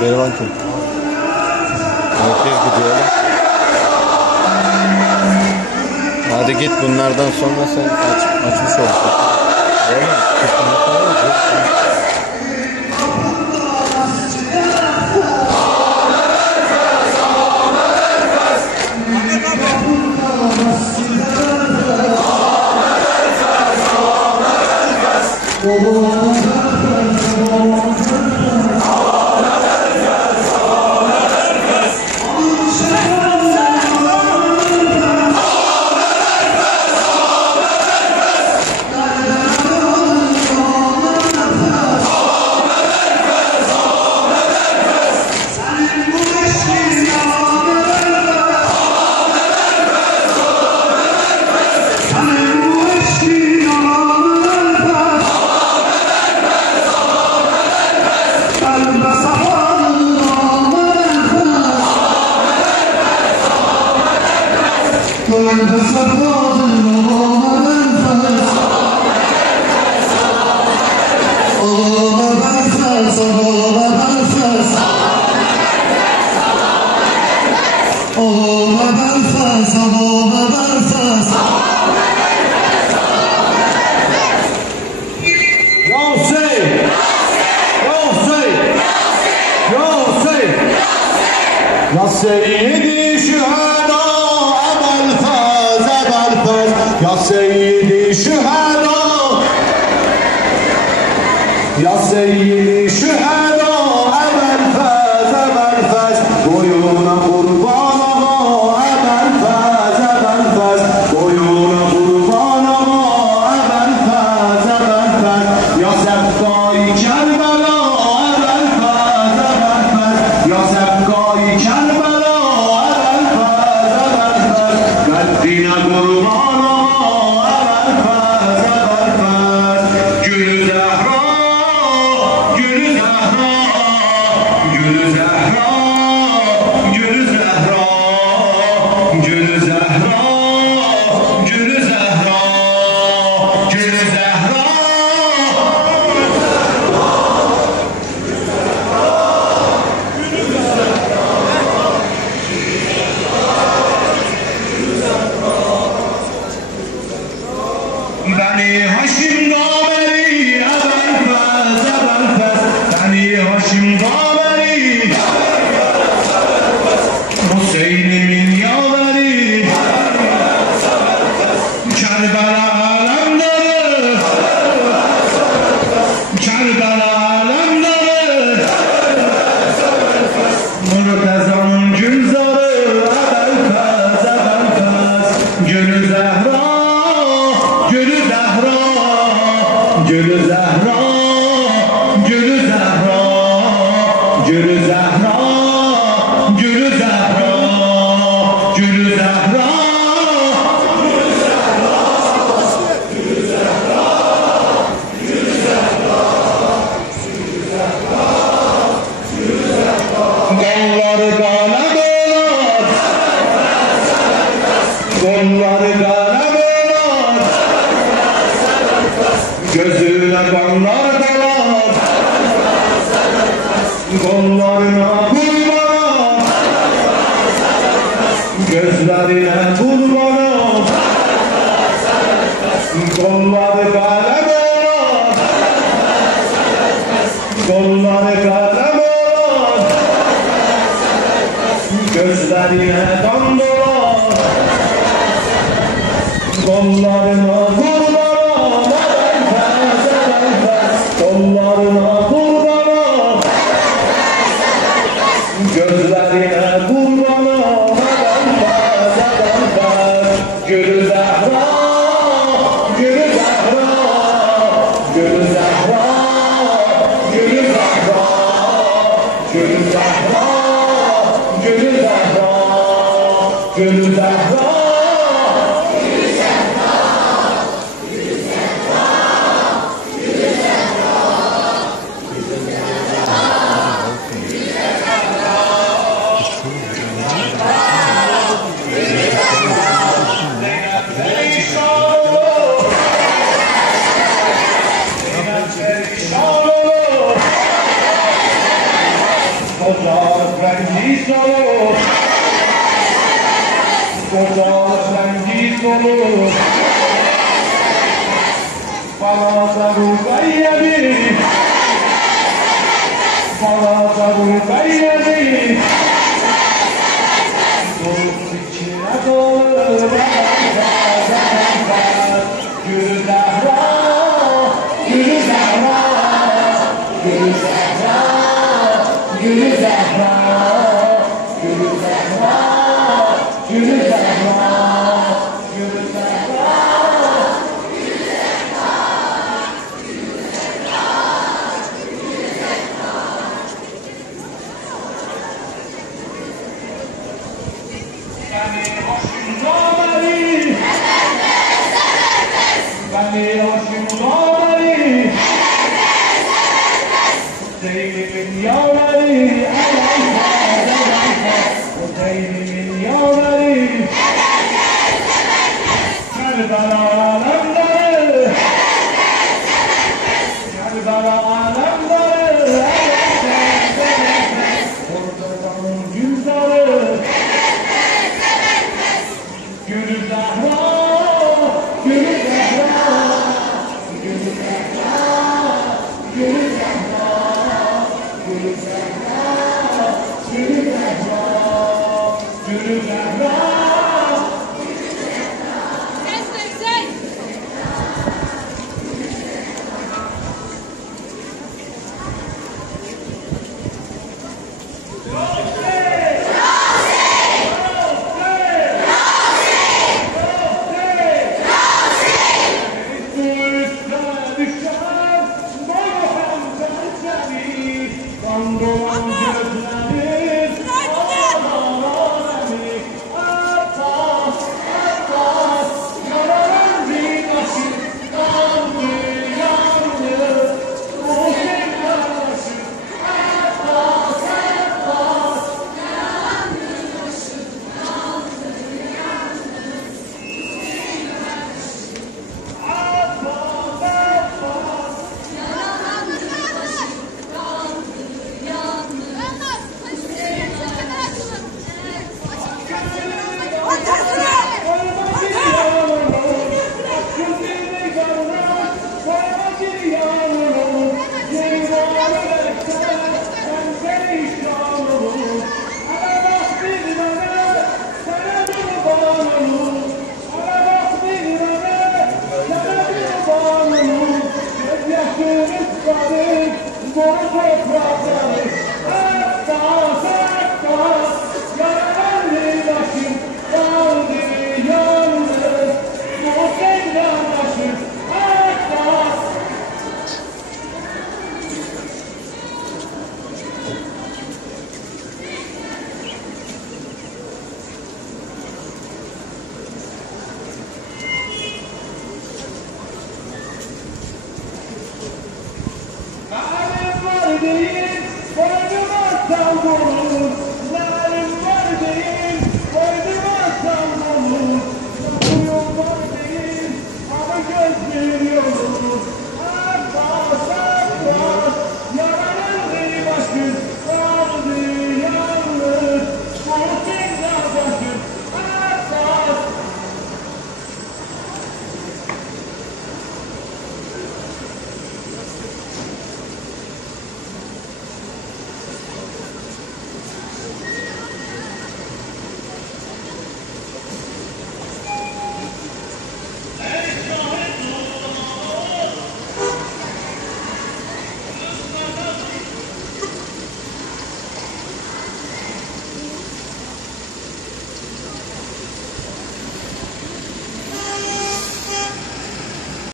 Berivan kim? Okey gidiyor. Hadi git bunlardan sonra sen açmış olsun. Ya Seyyidi Şüheda Ebel Fez Ebel Fez Ya Seyyidi Şüheda Ya Seyyidi Şüheda Ebel Fez Ebel Fez Boyuna kurban ama Ebel Fez Ebel Fez Boyuna kurban ama Ebel Fez Ebel Fez Ya Sebbay Kerbela Ebel Fez Ebel Fez Ya Sebbay Kerbela Dine kurban ama Ebel Fez Ebel Fez Gülü Zehra Gülü Zehra Gülü Zehra Gülü Zehra Gülü Zehra Gülü Zehra Gülü Zehra Beni Haşim Dameri Ebel Fez Ebel Fez Beni Haşim Dameri Hüseyin'imin yaveri Kerbela alemleri Kerbela alemleri Murteza'nın gülzarı Ebel Fez Ebel Fez Gülü Zehra Gülü Zehra Gülü Zehra Gülü Zehra Gülü Zehra Gülü Zehra Gülü Zehra Kolları kalem olar Kolları kalem olar Gözüne kanlar dalar Kollarına kurban Gözlerine kurban Kolları kalem olar Kolları kalem olar Gözlerine kan dolar Kollarına kurban Kollarına kurban Gözlerine kurban Gülü Zehra Gülü Zehra Gülü Zehra Gülü Zehra Gülü Zehra Gülü Zehra Gülü Zehra Cengiz olur. Kocalı Cengiz olur. Bana da bu gayrı. Bana da bu gayrı. Dost içine dolu. Gülü Zahra, Gülü Zahra, Gülü Zahra, Gülü Zahra, Gülü Zahra, Gülü Zahra, Gülü Zahra, Beni başımda beri, beni başımda beri, Hüseyin'imin yaveri, Hüseyin'imin yaveri, Kerbela alemleri, Kerbela alemleri, Ortadan güzeli, Gülü Zahra, Gülü Zahra, Gülü Zahra, Gülü Zahra, Gülü Zahra, Gülü Zahra, Gülü Zahra. Dolan gözlerin ağlarını Abbas, Abbas Yaralan zinaşı Yandı, yandı O sevdaşı Abbas, Abbas Yaralan zinaşı Yandı, yandı Abbas, Abbas Yaralan zinaşı Değil, boynuma sal